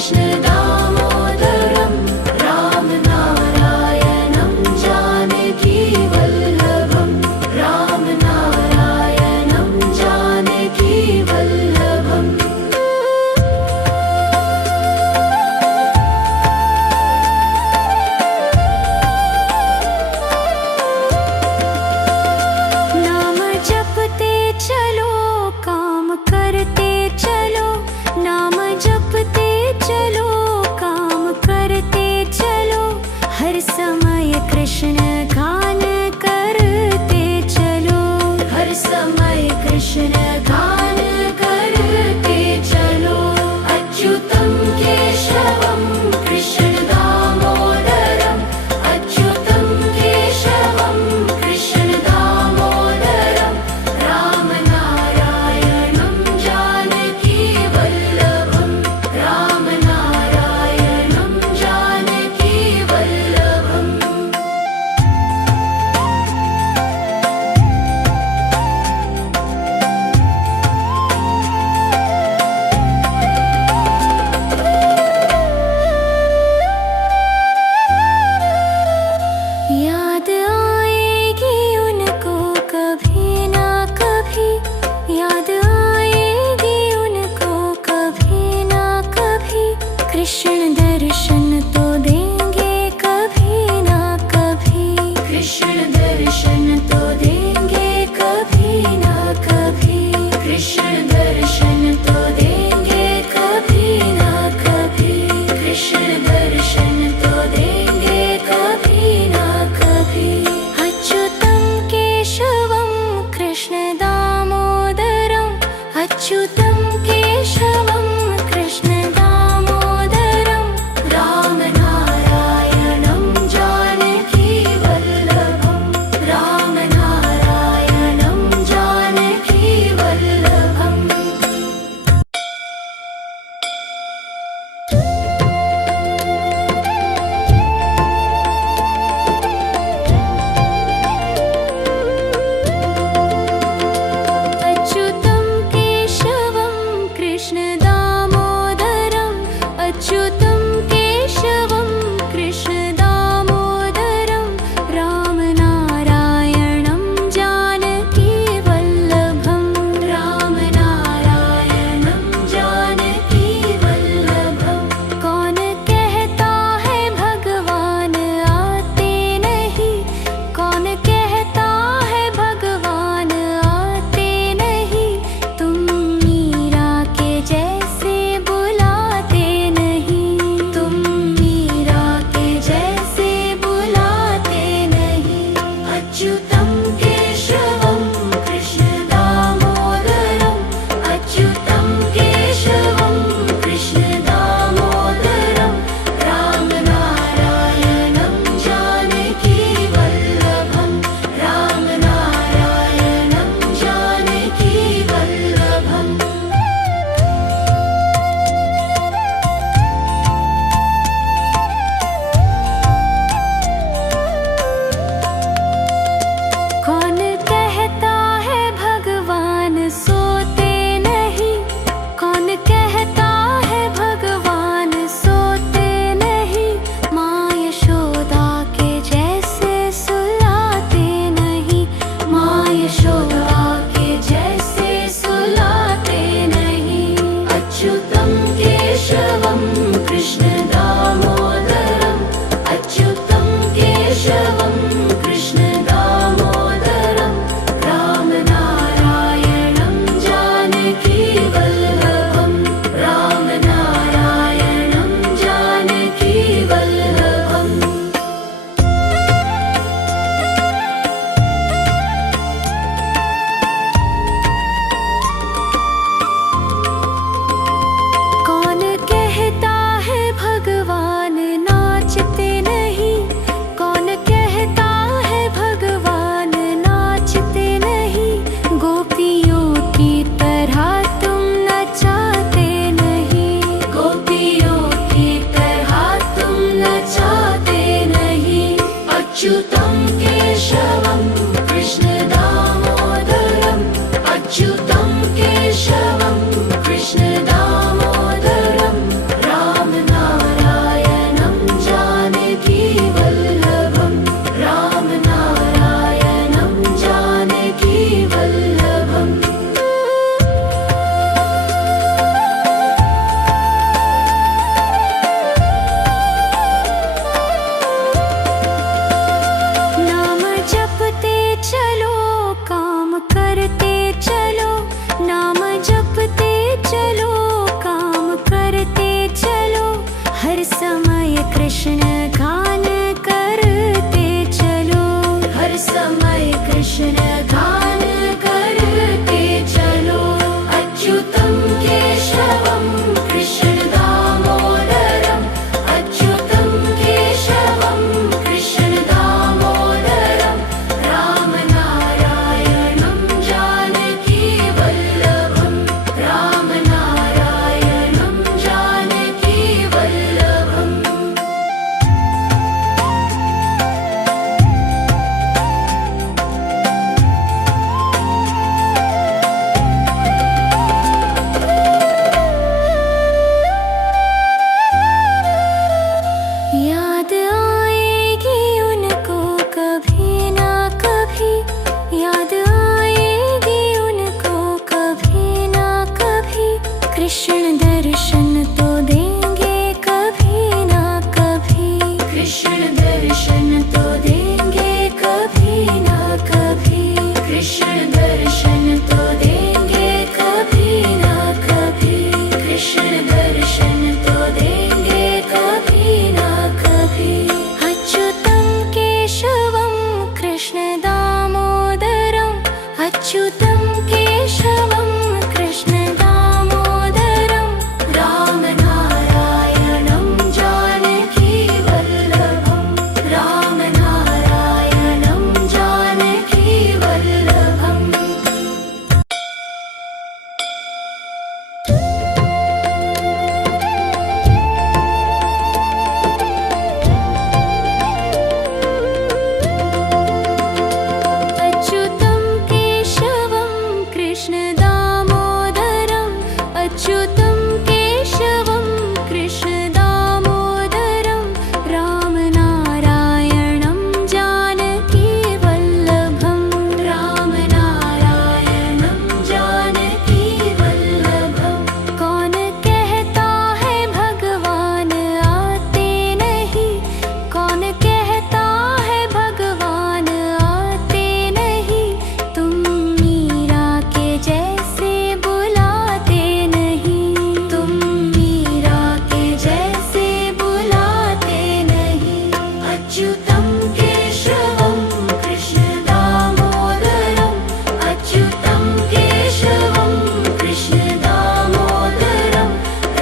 कृष्ण दामोदरं राम नारायणं जानकी वल्लभं राम नारायणं जानकी वल्लभम् नाम जपते चलो काम करते चलो नाम जपते चलो काम करते चलो हर समय कृष्ण गान करते चलो हर समय कृष्ण गान करते चलो अच्युतं केशवं कृष्ण दामोदरम् अच्युतं केशवं कृष्ण दामोदरं राम नारायणं जानकी वल्लभं राम नारायणं जानकी वल्लभम् याद आएगी उनको कभी ना कभी याद आएगी उनको कभी ना कभी कृष्ण दर्शन तो देंगे कभी ना कभी कृष्ण दर्शन तो देंगे कभी ना कभी कृष्ण दर्शन तो देंगे कभी ना कभी कृष्ण दर्शन तो देंगे कभी ना कभी अच्युतं केशवं कृष्ण दामोदरम् अच्युतं केशवं कृष्ण दामोदरं राम कृष्ण गान करते चलो, हर समय कृष्ण गान करते चलो। अच्युतं केशवं कृष्ण दामोदरम्, अच्युतं केशवं कृष्ण दामोदरम्, राम नारायणं जानकी वल्लभम्, राम नारायणं जानकी वल्लभम्। याद आएगी उनको कभी ना कभी, याद आएगी उनको कभी ना कभी। कृष्ण दर्शन तो देंगे कभी ना कभी, कृष्ण दर्शन तो देंगे कभी ना कभी, कृष्ण दर्शन तो देंगे कभी ना कभी, कृष्ण दर्शन तो देंगे कभी ना कभी। अच्युतं केशवं कृष्ण दामोदरम्, अच्युतं केशवं कृष्ण दामोदरम्, राम नारायणं जानकी वल्लभम्, राम नारायणं जानकी वल्लभम्। अच्युतं केशवं कृष्ण दामोदरम्, अच्युतं केशवं कृष्ण दामोदरम्, राम नारायणं जानकी वल्लभम्, राम नारायणं जानकी वल्लभम्। कौन कहता है भगवान आते नहीं, कौन कहता है भगवान आते नहीं। तुम मीरा के जैसे बुलाते नहीं, तुम मीरा के जैसे बुलाते नहीं। अच्युतं केशवं कृष्ण दामोदरम्, अच्युतं केशवं कृष्ण दामोदरम्,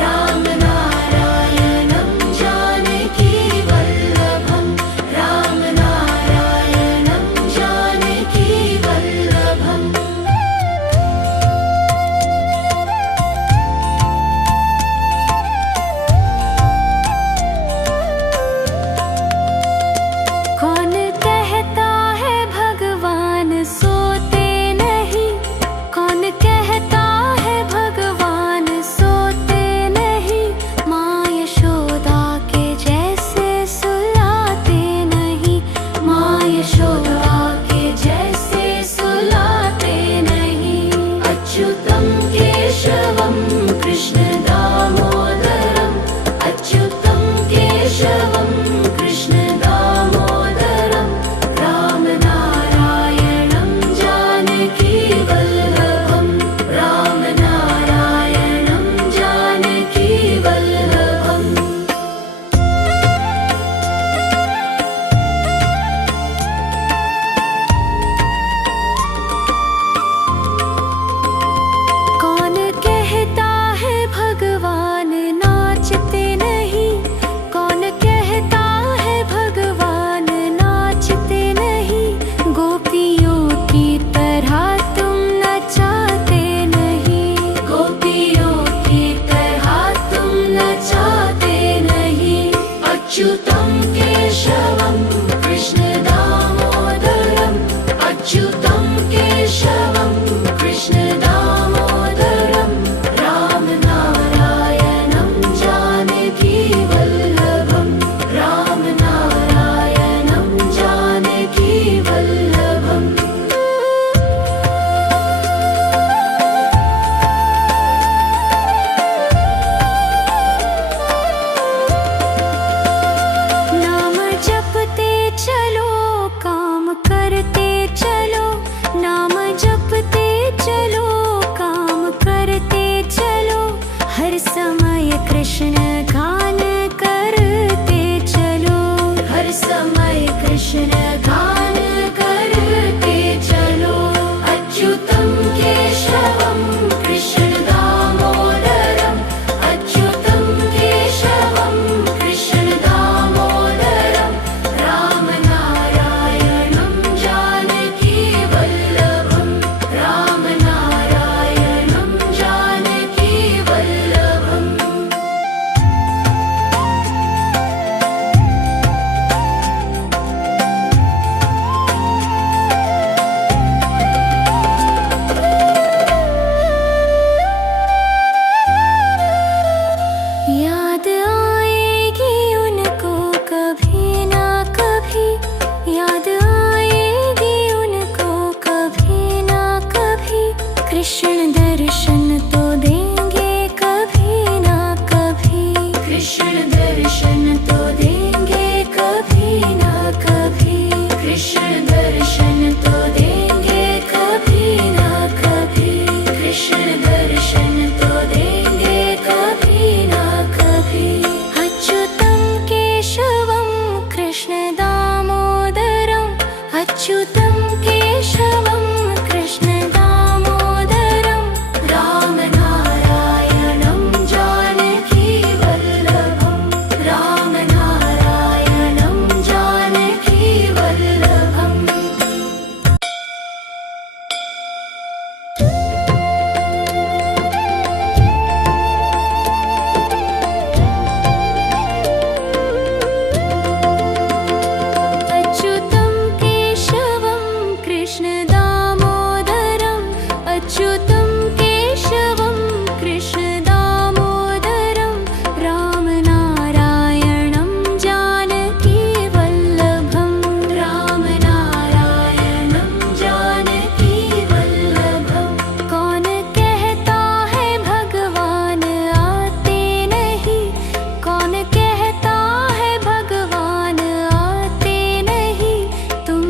राम नारायणं जानकी वल्लभम्, राम नारायणं जानकी वल्लभम्। कौन कहता है भगवान सोते नहीं, कौन कहता है भगवान सोते नहीं। माँ यशोदा के जैसे सुलाते नहीं, माँ यशोदा के जैसे सुलाते नहीं। अच्युतं केशवं कृष्ण दामोदरम्, अच्युतं केशवं कृष्ण दामोदरम्, राम नारायणं जानकी वल्लभम्, राम नारायणं जानकी वल्लभम्। कौन कहता है भगवान नाचते नहीं, कौन कहता है भगवान नाचते नहीं। गोपियों की तरह तुम नचाते नहीं, गोपियों की तरह तुम नचाते नहीं। अच्युतं केशवं कृष्ण दामोदरम्, अच्युतं केशवं कृष्ण दामोदरम्, राम नारायणं जानकी वल्लभम्, राम नारायणं जानकी वल्लभम्। कृष्ण दर्शन तो देंगे कभी ना कभी, कृष्ण दर्शन तो देंगे कभी ना कभी, कृष्ण दर्शन तो देंगे कभी ना कभी। अच्युतं केशवं कृष्ण दामोदरम्, अच्युतं केशवं कृष्ण दामोदरं, रामनारायणं जानकी वल्लभं, रामनारायणं जानकी वल्लभम्। अच्युतं केशवं कृष्ण दामोदरम्, अच्युतं केशवं कृष्ण दामोदरं, रामनारायणं जानकी वल्लभं, रामनारायणं जानकी वल्लभं। कौन कहता है भगवान आते नहीं, कौन कहता है भगवान आते नहीं, तुम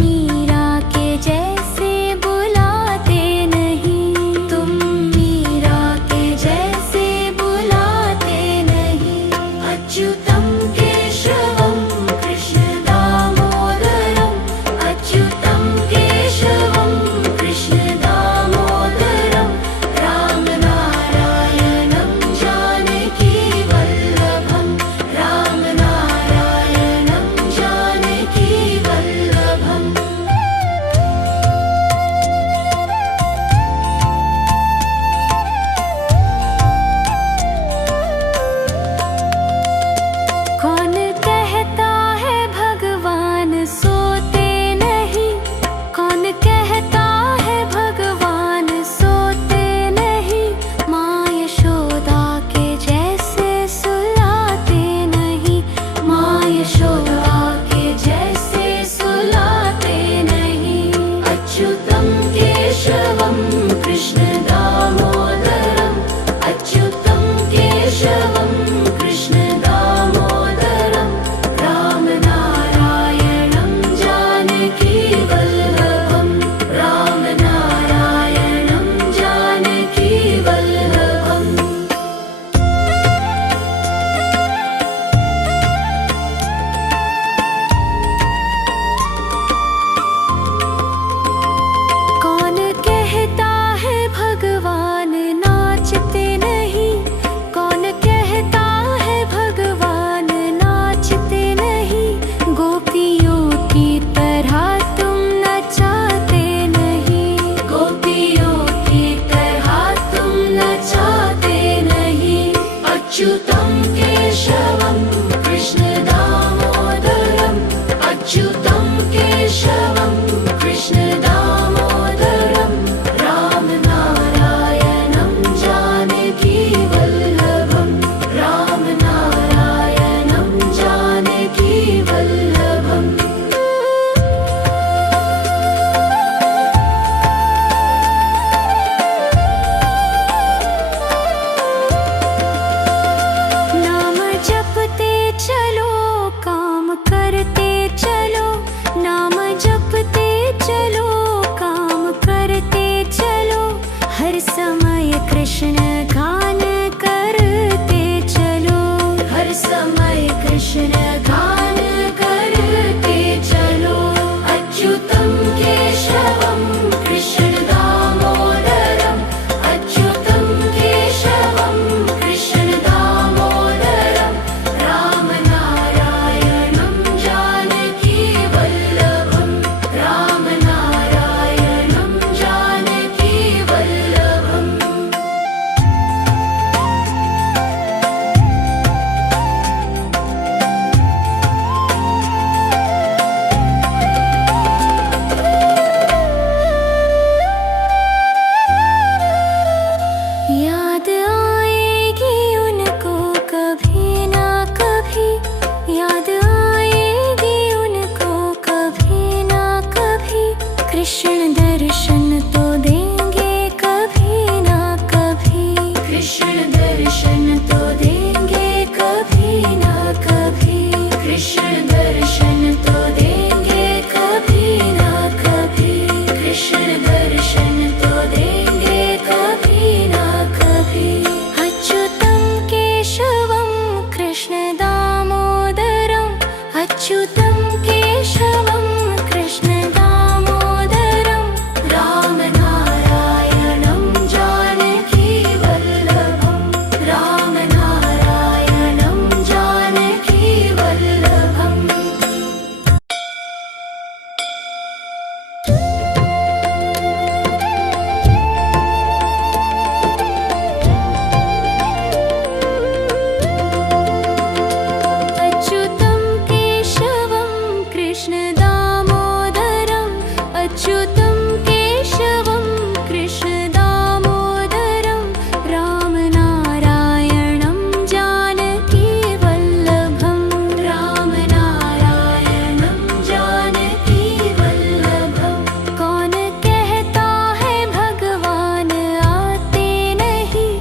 मीरा के जैसे बुलाते नहीं, तुम मीरा के जैसे बुलाते नहीं। अच्युतं केशवं कृष्ण दामोदरम्, अच्युतं केशवं कृष्ण दामोदरं, रामनारायणं जानकी वल्लभं, रामनारायणं जानकी वल्लभम्। कौन कहता है भगवान सोते नहीं, कौन कहता है भगवान सोते नहीं, माँ यशोदा के जैसे सुलाते नहीं, माँ यशोदा के जैसे सुलाते नहीं। अच्युतं केशवं कृष्ण दामोदरम्, अच्युतं केशवं कृष्ण दामोदरं, रामनारायणं जानकी वल्लभं, रामनारायणं जानकी वल्लभम्। कौन कहता है भगवान नाचते नहीं, कौन कहता है भगवान नाचते नहीं, गोपियों की तरह तुम नचाते नहीं, गोपियों की तरह तुम नचाते नहीं। अच्युतं केशवं कृष्ण दामोदरम्, अच्युतं केशवं कृष्ण दामोदरं, रामनारायणं जानकी वल्लभं, रामनारायणं जानकी वल्लभम्। नाम जपते चलो काम करते चलो, नाम जपते चलो काम करते चलो, हर समय कृष्ण गान करते चलो, हर समय कृष्ण गान करते चलो। अच्युतं केशवं कृष्ण दामोदरम्, अच्युतं केशवं कृष्ण दामोदरं, रामनारायणं जानकी वल्लभं, रामनारायणं जानकी वल्लभम्। अच्युतं केशवं कृष्ण दामोदरं रामनारायणं जानकी वल्लभं रामनारायणं जानकी वल्लभम् अच्युतं केशवं कृष्ण दामोदरं अच्युतं केशवं कृष्ण दामोदरं रामनारायणं जानकी वल्लभं रामनारायणं जानकी वल्लभं कौन कहता है भगवान आते नहीं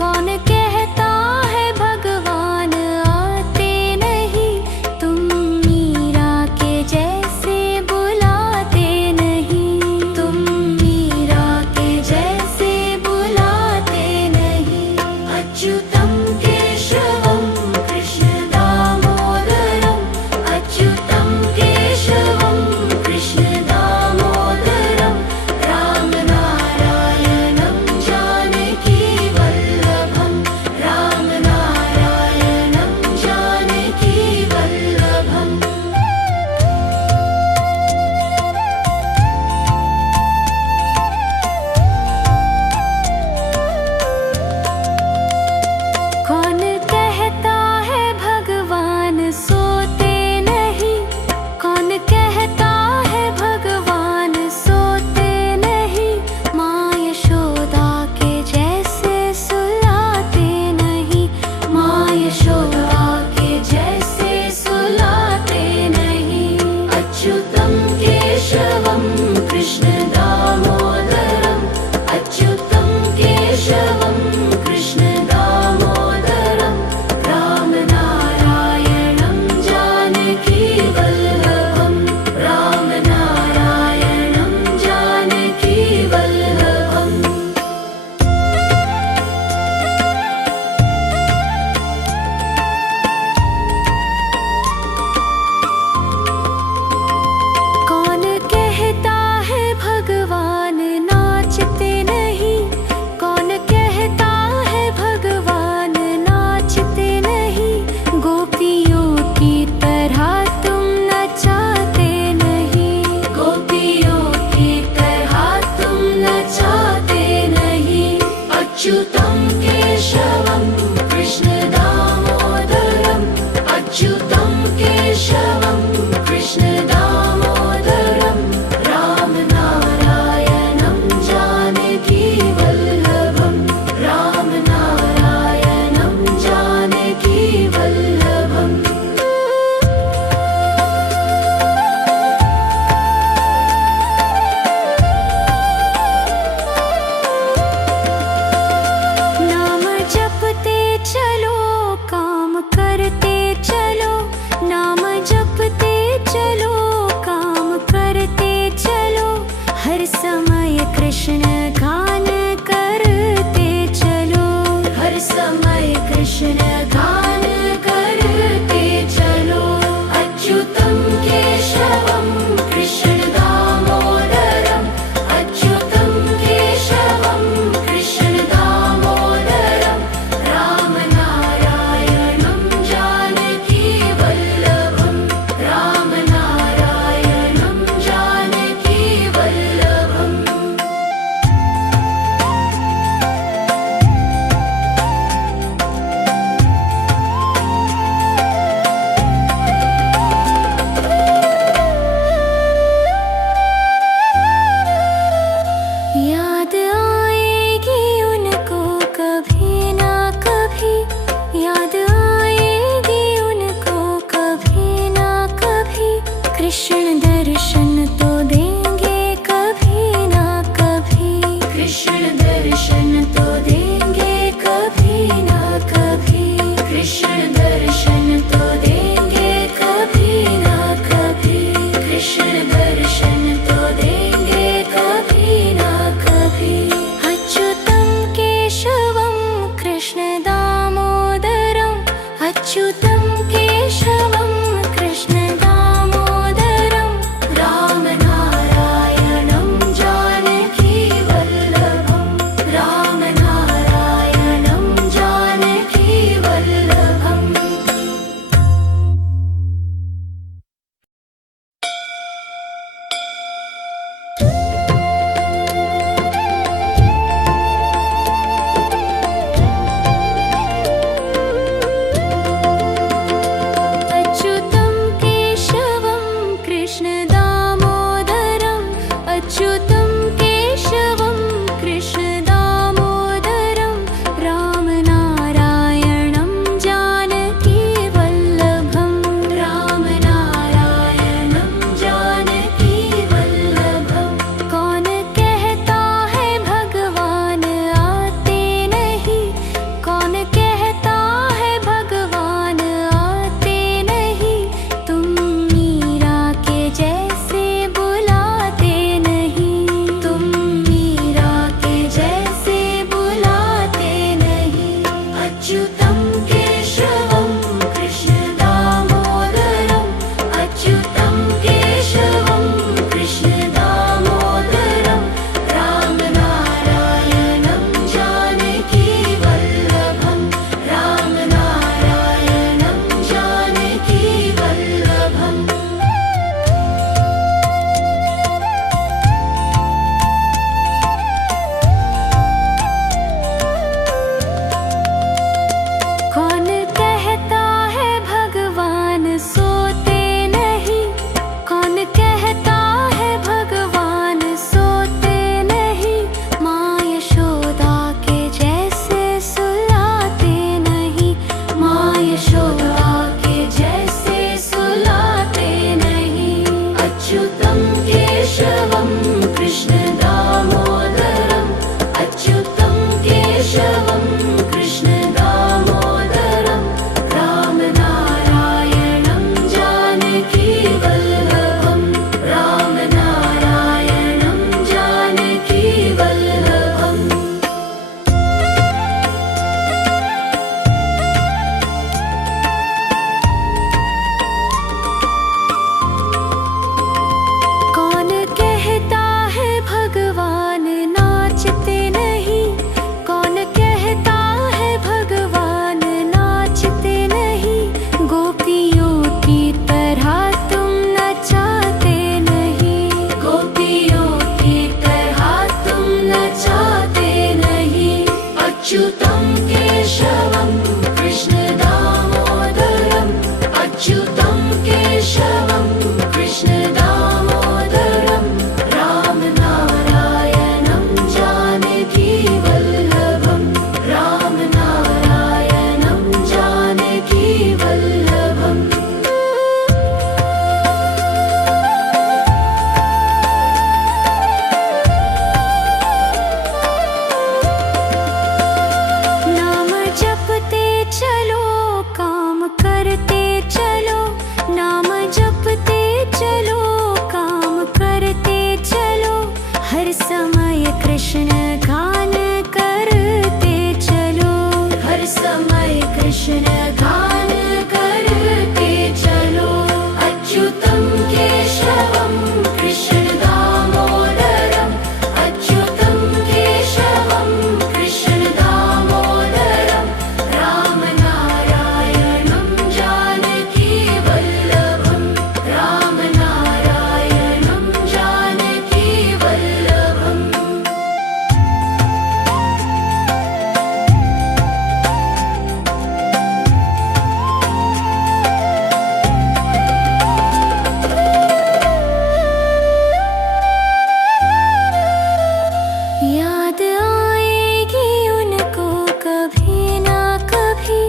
कौन कहता है भगवान आते नहीं तुम मीरा के जैसे बुलाते नहीं तुम मीरा के जैसे बुलाते नहीं अच्युतं केशवं कृष्ण दामोदरं अच्युतं केशवं कृष्ण दामोदरं रामनारायणं जानकी वल्लभं रामनारायणं जानकी वल्लभम् कौन कहता है भगवान सोते नहीं कौन कहता है भगवान सोते नहीं माँ यशोदा के जैसे सुलाते नहीं माँ यशोदा के जैसे सुलाते नहीं अच्युतं केशवं कृष्ण दामोदरं अच्युतं केशवं कृष्ण दामोदरं रामनारायणं जानकी वल्लभं रामनारायणं जानकी वल्लभम् कौन कहता है भगवान नाचते नहीं कौन कहता है भगवान नाचते नहीं गोपियों की तरह तुम नचाते नहीं गोपियों की तरह तुम नचाते नहीं अच्युतं केशवं कृष्ण दामोदरं अच्युतं केशवं कृष्ण दामोदरं रामनारायणं जानकी वल्लभं रामनारायणं जानकी वल्लभम् नाम जपते चलो काम करते चलो नाम जपते चलो काम करते चलो हर समय कृष्ण गान करते चलो हर समय कृष्ण गान करते चलो अच्युतं केशवं कृष्ण दामोदरं अच्युतं केशवं कृष्ण दामोदरं रामनारायणं जानकी वल्लभं रामनारायणं जानकी वल्लभम् याद आएगी उनको कभी ना कभी याद आएगी उनको कभी ना कभी कृष्ण दर्शन तो देंगे कभी ना कभी कृष्ण दर्शन तो देंगे कभी ना कभी कृष्ण दर्शन तो देंगे कभी ना कभी कृष्ण दर्शन तो देंगे कभी ना कभी अच्युतं केशवं कृष्ण दामोदरं अच्युतं केशवं कृष्ण कृष्ण दामोदरं रामनारायणं जानकी वल्लभं रामनारायणं जानकी वल्लभम् अच्युतं केशवं कृष्ण दामोदरम् अच्युतं केशवं कृष्ण दामोदरं रामनारायणं जानकी वल्लभं रामनारायणं जानकी वल्लभं कौन कहता है भगवान आते नहीं कौन कहता है भगवान आते नहीं तुम मीरा के जैसे बुलाते नहीं तुम मीरा के जैसे बुलाते नहीं अच्युतं केशवं कृष्ण दामोदरम् अच्युतं केशवं कृष्ण दामोदरं रामनारायणं जानकी वल्लभं रामनारायणं जानकी वल्लभम् कौन कहता है भगवान सोते नहीं कौन कहता है भगवान सोते नहीं माँ यशोदा के जैसे सुलाते नहीं माँ यशोदा के जैसे सुलाते नहीं अच्युतं केशवं कृष्ण दामोदरम् अच्युतं केशवं कृष्ण दामोदरं रामनारायणं जानकी वल्लभं रामनारायणं जानकी वल्लभम् कौन कहता है भगवान नाचते नहीं कौन कहता है भगवान नाचते नहीं गोपियों की तरह तुम नचाते नहीं गोपियों की तरह तुम नचाते नहीं अच्युतं केशवं कृष्ण दामोदरम् अच्युतं केशवं कृष्ण दामोदरं रामनारायणं जानकी वल्लभं रामनारायणं जानकी वल्लभम् नाम जपते चलो काम करते चलो नाम जपते चलो काम करते चलो हर समय कृष्ण गान करते चलो हर समय कृष्ण गान करते चलो अच्युतं केशवं कृष्ण दामोदरम् अच्युतं केशवं कृष्ण दामोदरं रामनारायणं जानकी वल्लभं रामनारायणं जानकी वल्लभम् याद आएगी उनको कभी ना कभी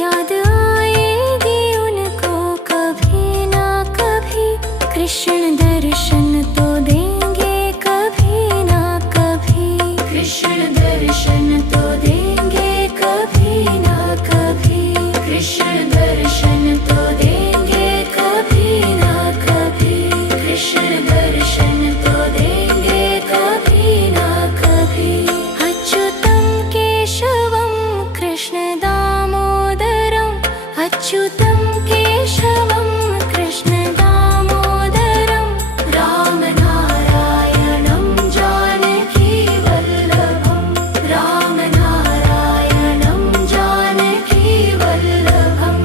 याद आएगी उनको कभी ना कभी कृष्ण दर्शन तो देंगे कभी ना कभी कृष्ण दर्शन तो देंगे कभी ना कभी कृष्ण दर्शन तो देंगे कभी ना कभी कृष्ण दर्शन तो देंगे कभी ना कभी अच्युतं केशवं कृष्ण दामोदरम् अच्युतं केशवं कृष्ण कृष्ण दामोदरं रामनारायणं जानकी वल्लभं रामनारायणं जानकी वल्लभम्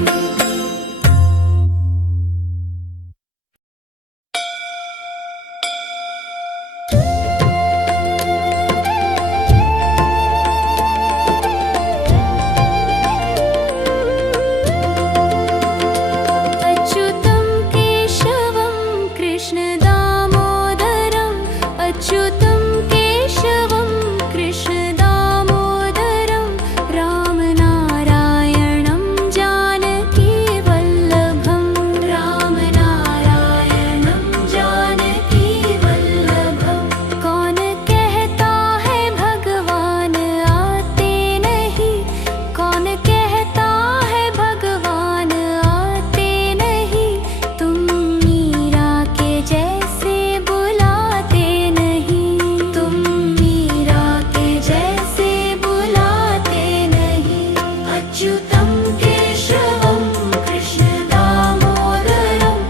अच्युतं केशवं कृष्ण दामोदरम् अच्युतं केशवं कृष्ण दामोदरं रामनारायणं जानकी वल्लभं रामनारायणं जानकी वल्लभं कौन कहता है भगवान आते नहीं कौन कहता है भगवान आते नहीं तुम मीरा के जैसे बुलाते नहीं तुम मीरा के जैसे बुलाते नहीं अच्युतं केशवं कृष्ण दामोदरम्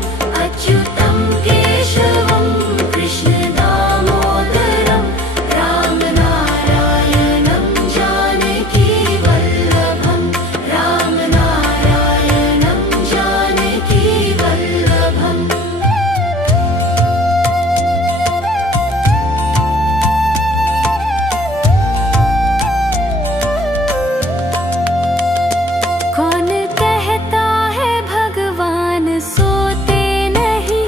अच्युतं केशवं कृष्ण दामोदरं रामनारायणं जानकी वल्लभं रामनारायणं जानकी वल्लभम् कौन कहता है भगवान सोते नहीं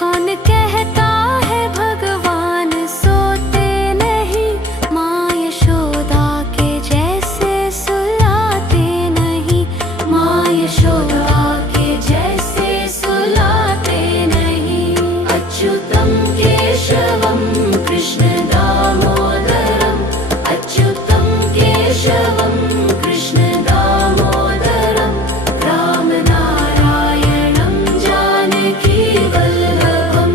कौन कहता है भगवान सोते नहीं माँ यशोदा के जैसे सुलाते नहीं माँ यशोदा के जैसे सुलाते नहीं अच्युतं केशवं कृष्ण दामोदरम् अच्युतं केशवं कृष्ण दामोदरं रामनारायणं जानकी वल्लभं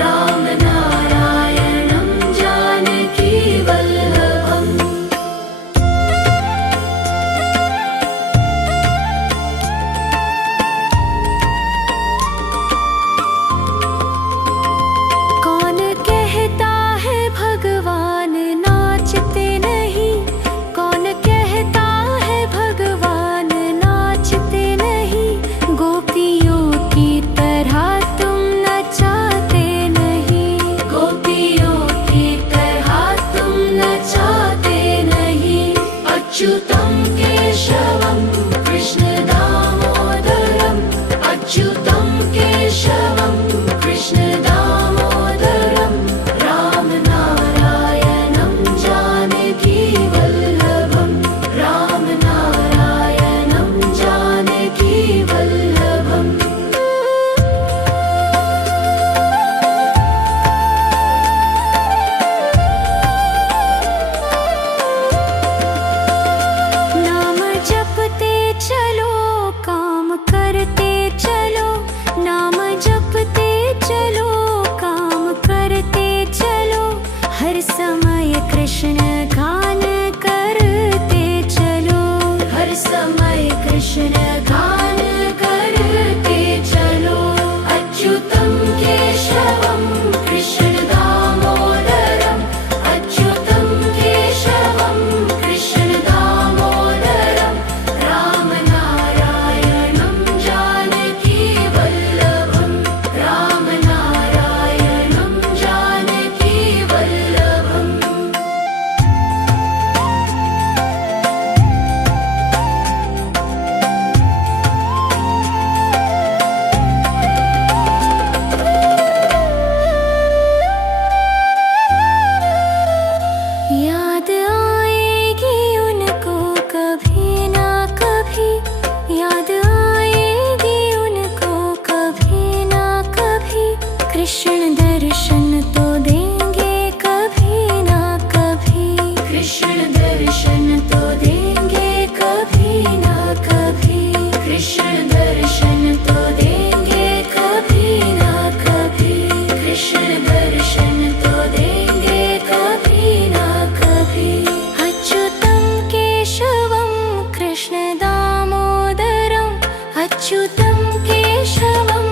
रामनारायणं जानकी वल्लभम् कौन कहता है भगवान नाचते नहीं कौन कहता है भगवान नाचते नहीं गोपियों की तरह तुम नचाते नहीं गोपियों की तरह तुम नचाते नहीं अच्युतं केशवं कृष्ण दामोदरम् अच्युतं केशवं कृष्ण दामोदरं रामनारायणं जानकी वल्लभं रामनारायणं जानकी वल्लभम् नाम जपते चलो काम करते चलो नाम जपते चलो काम करते चलो हर समय कृष्ण गान करते चलो हर समय कृष्ण गान करते चलो अच्युतं केशवं कृष्ण दामोदरम् अच्युतं केशवं कृष्ण दामोदरं रामनारायणं जानकी वल्लभं रामनारायणं जानकी वल्लभम् याद आएगी उनको कभी ना कभी याद आएगी उनको कभी ना कभी कृष्ण दर्शन तो देंगे कभी ना कभी कृष्ण दर्शन तो देंगे कभी ना कभी कृष्ण दर्शन तो देंगे कभी ना कभी कृष्ण दर्शन तो देंगे कभी ना कभी अच्युतं केशवं कृष्ण दामोदरम् अच्युतं केशवं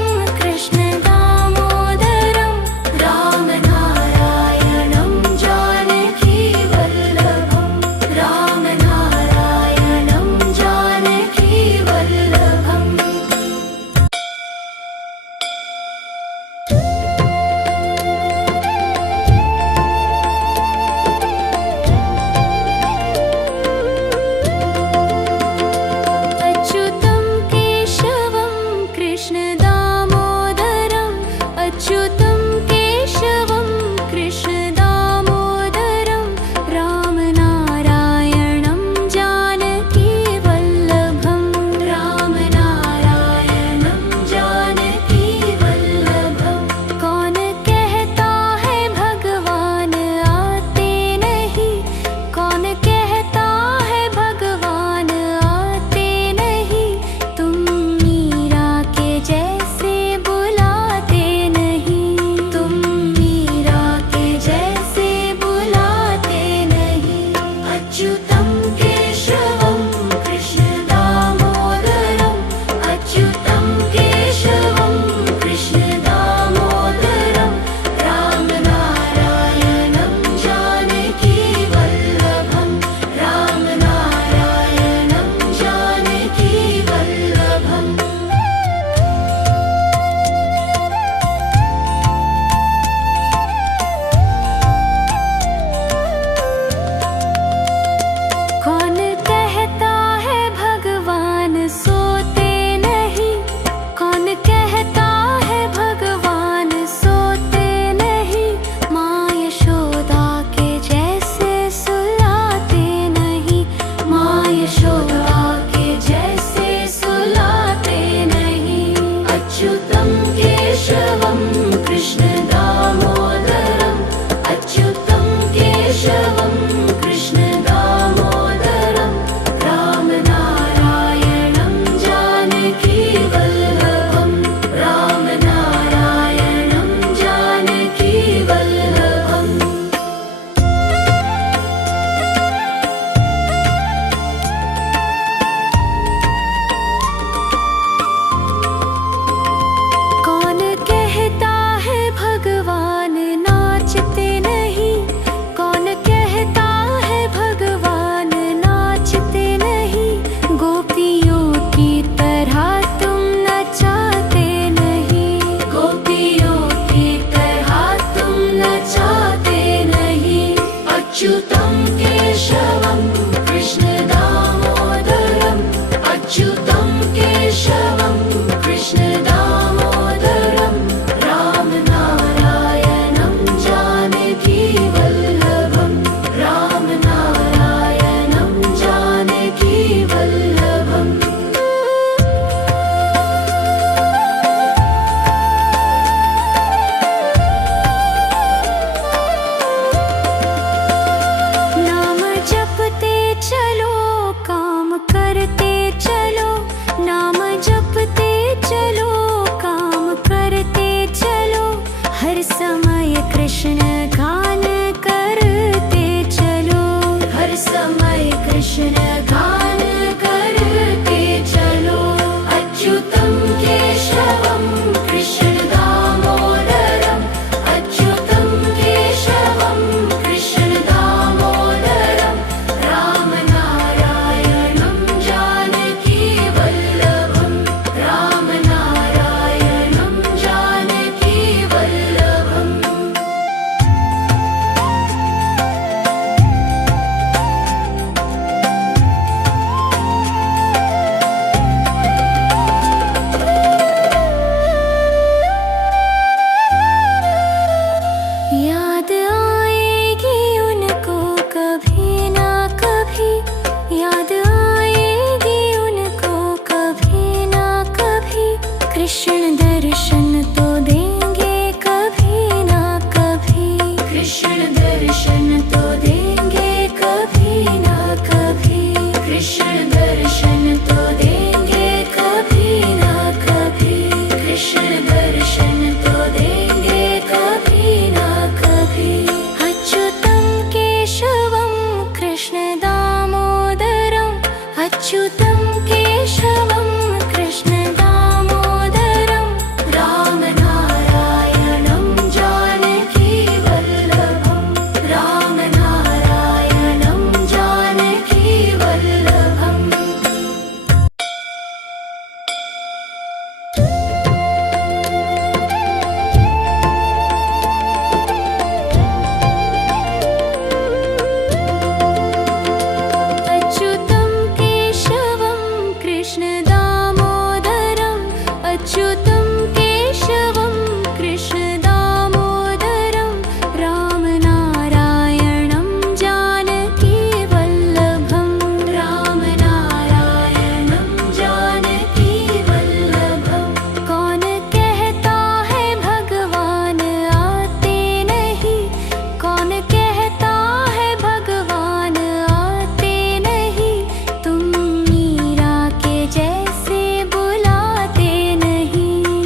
कृष्ण दर्शन तो देंगे कभी ना कभी, कृष्ण दर्शन तो देंगे कभी ना कभी, कृष्ण दर्शन तो देंगे कभी ना कभी, कृष्ण दर्शन तो देंगे कभी ना कभी। अच्युतं केशवं कृष्ण दामोदरम्, अच्युतं केशवं कृष्ण दामोदरं, राम नारायणं जानकी वल्लभं, राम नारायणं जानकी वल्लभम्। अच्युतं केशवं कृष्ण दामोदरम्, अच्युतं केशवं कृष्ण दामोदरं, राम नारायणं जानकी वल्लभं, राम नारायणं जानकी वल्लभं। कौन कहता है भगवान आते नहीं, कौन कहता है भगवान आते नहीं, तुम मीरा के जैसे बुलाते नहीं,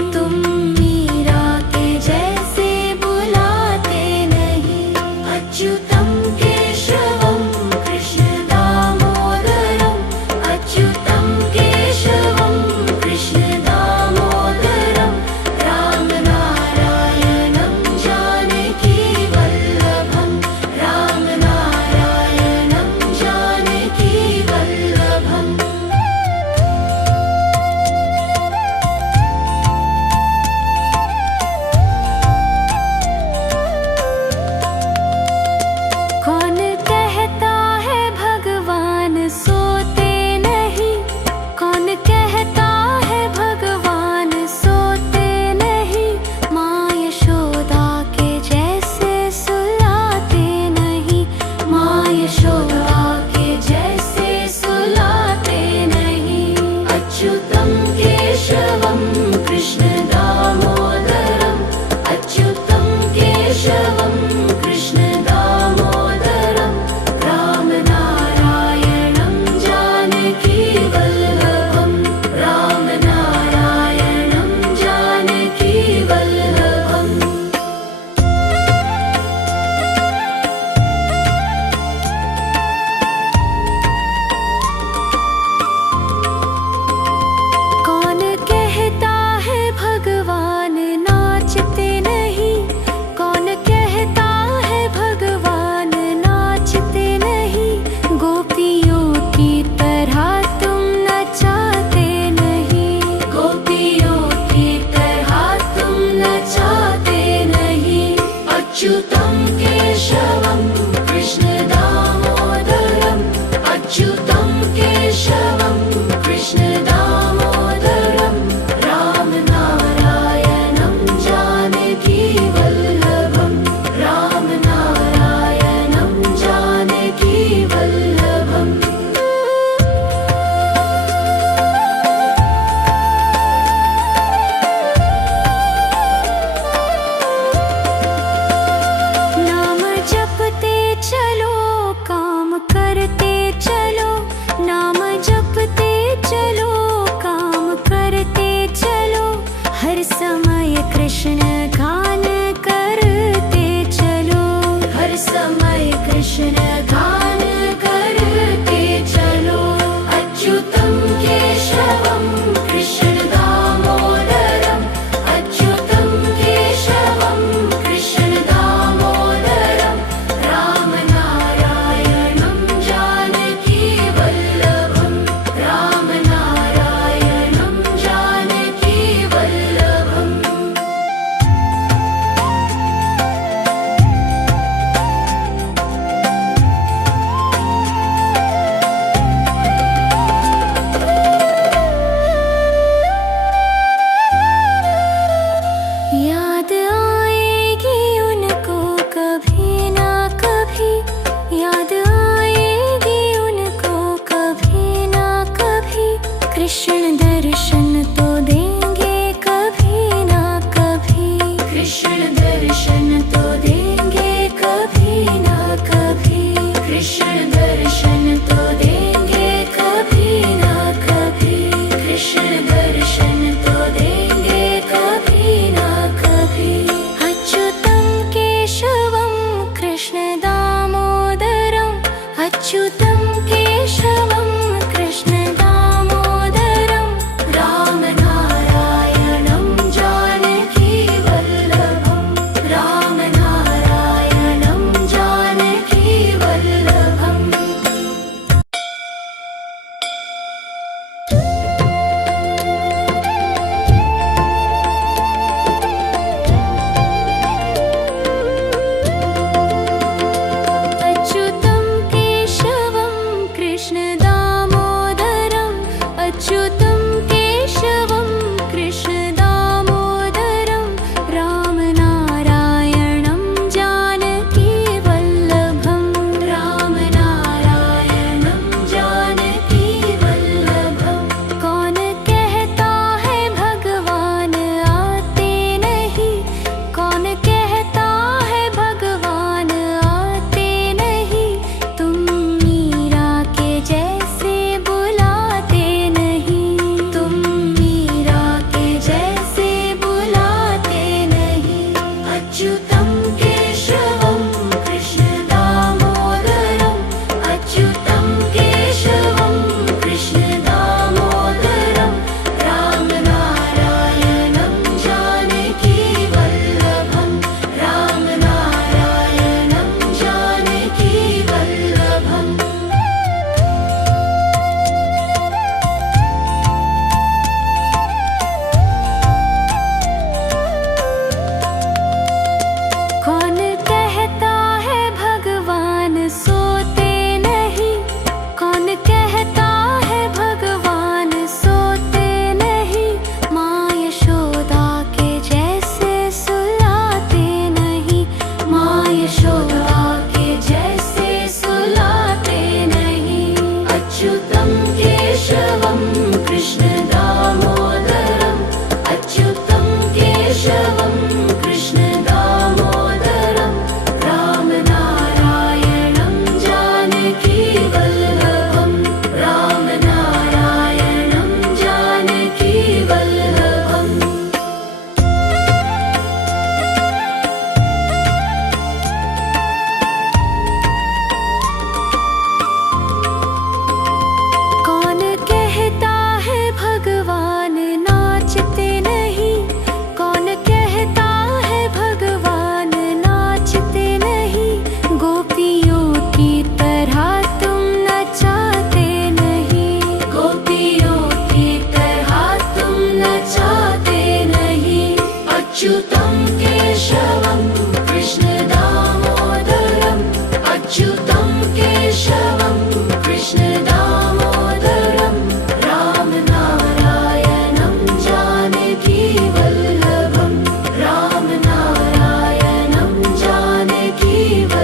अच्युतं केशवं कृष्णदामोदरम् अच्युतं केशवं कृष्णदामोदरं रामनारायणं जानकीवल्लभं रामनारायणं जानकीवल्लभम्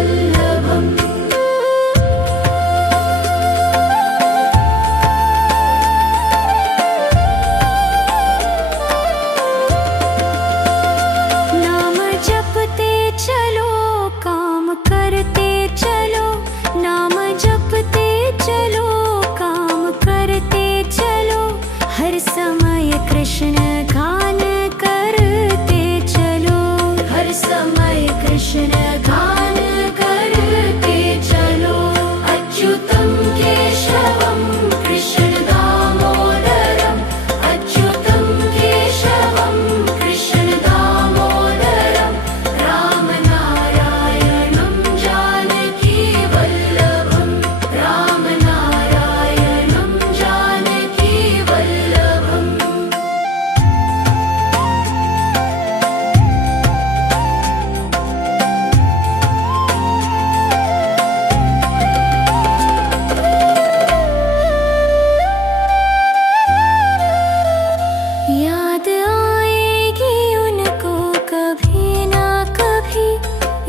नाम जपते चलो काम करते चलो नाम जपते चलो काम करते चलो हर समय कृष्ण गान करते चलो हर समय कृष्ण गान करते चलो अच्युतं केशवं कृष्णदामोदरम् अच्युतं केशवं कृष्णदामोदरं रामनारायणं जानकीवल्लभं रामनारायणं जानकीवल्लभम् याद आएगी उनको कभी ना कभी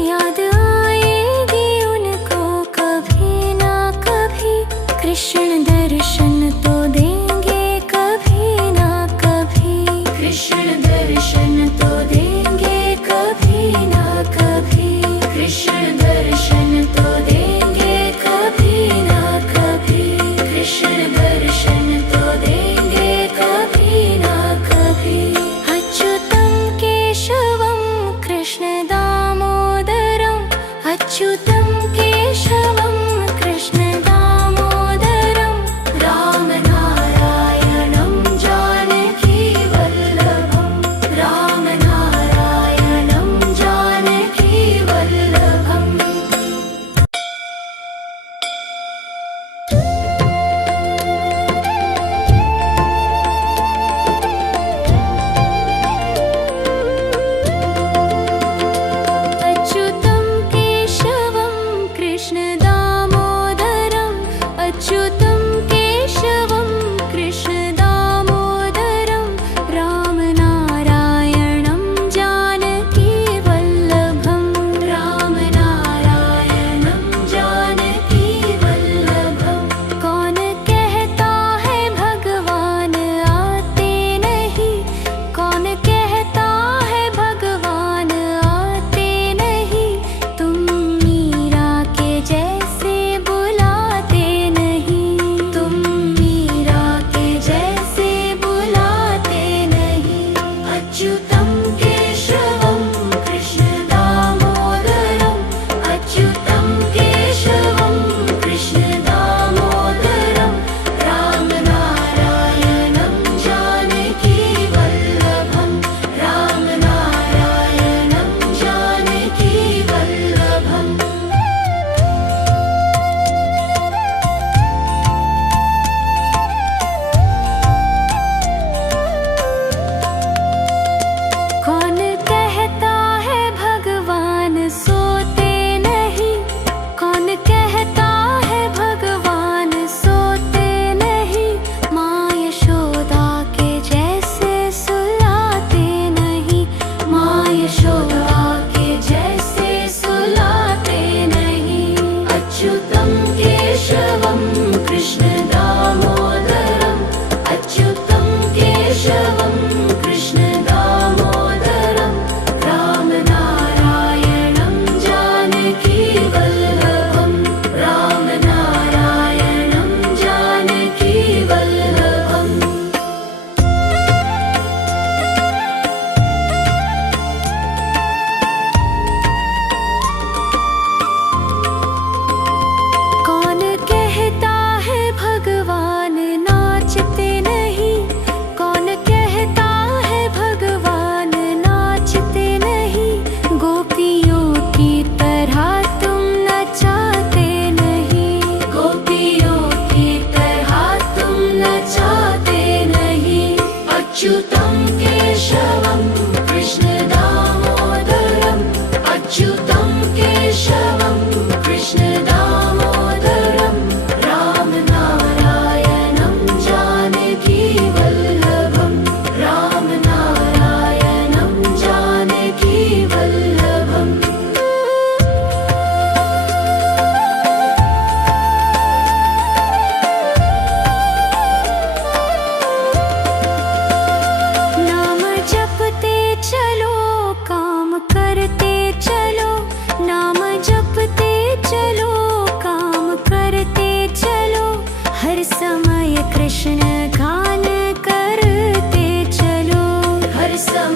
याद आएगी उनको कभी ना कभी कृष्ण दर्शन तो देंगे कभी ना कभी कृष्ण दर्शन तो देंगे कभी ना कभी कृष्ण दर्शन तो देंगे कभी ना कभी कृष्ण दर्शन तो देंगे कभी ना कभी अच्युतं केशवं कृष्णदामोदरम् अच्युतं केशवं कृष्णदामोदरं रामनारायणं जानकीवल्लभं रामनारायणं जानकीवल्लभम्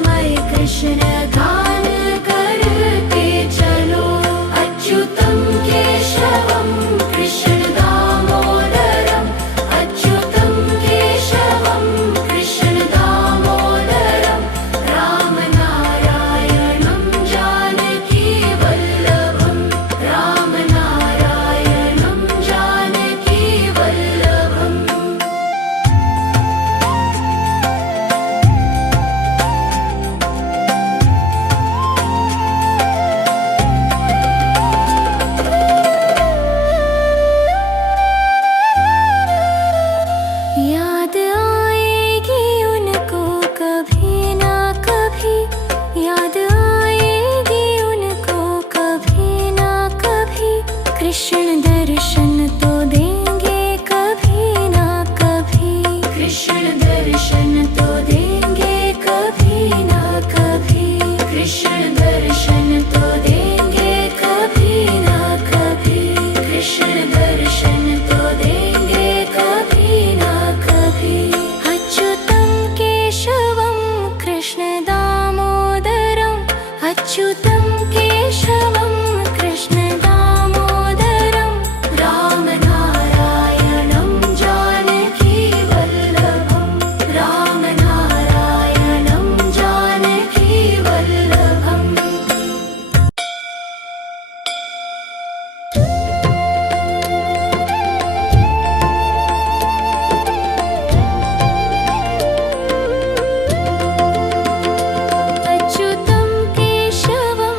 समय कृष्ण गान करते चलो। अच्युतं केशवं कृष्ण दामोदरम्, अच्युतं केशवं कृष्ण दामोदरम्, रामनारायणं जानकी वल्लभम्, रामनारायणं जानकी वल्लभम्। याद आएगी उनको कभी ना कभी, याद आएगी उनको कभी ना कभी। कृष्ण दर्शन तो देंगे कभी ना कभी, कृष्ण दर्शन तो देंगे कभी ना कभी, कृष्ण दर्शन तो देंगे कभी ना कभी, कृष्ण दर्शन तो देंगे कभी ना कभी। अच्युतं केशवं कृष्ण दामोदरम्, अच्युतं केशवं कृष्ण दामोदरम्, रामनारायणं जानकी वल्लभम्, रामनारायणं जानकी वल्लभम्। अच्युतं केशवं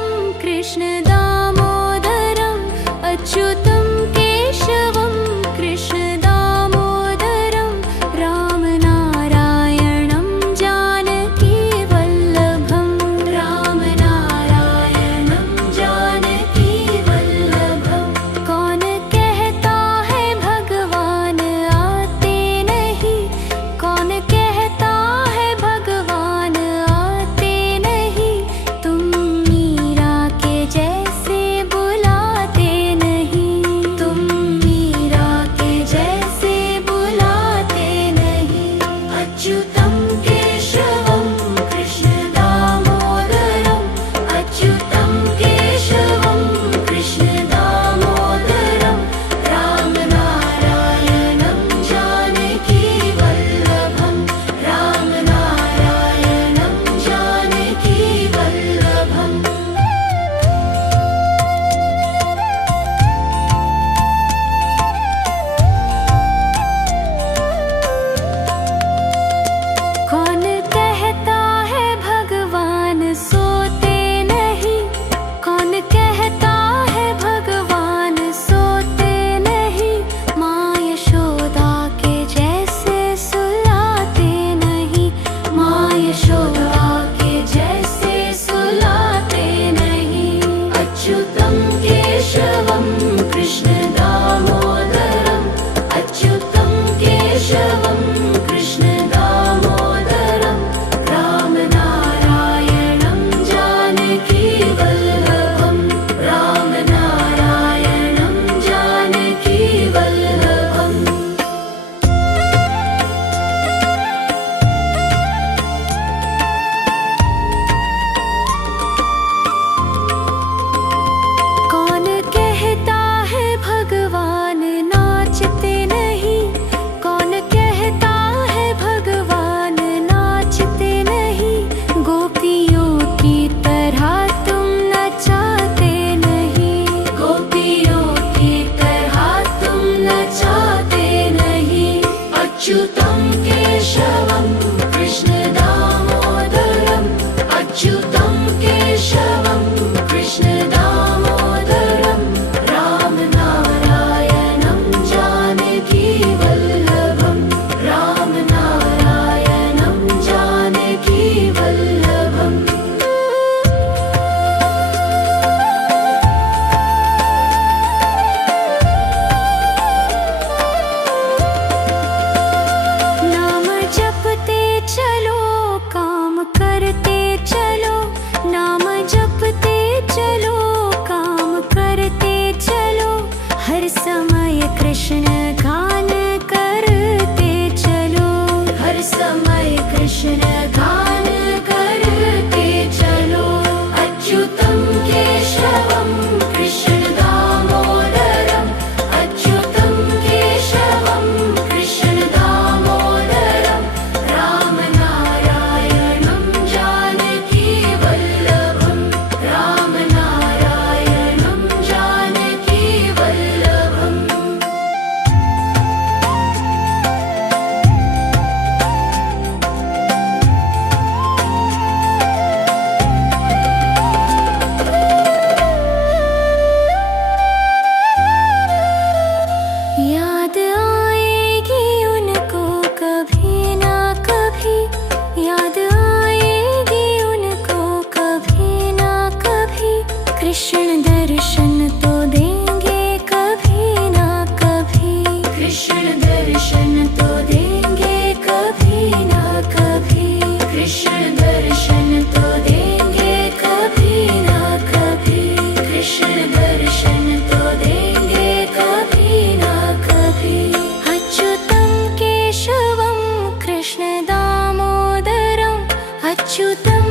अच्युतम्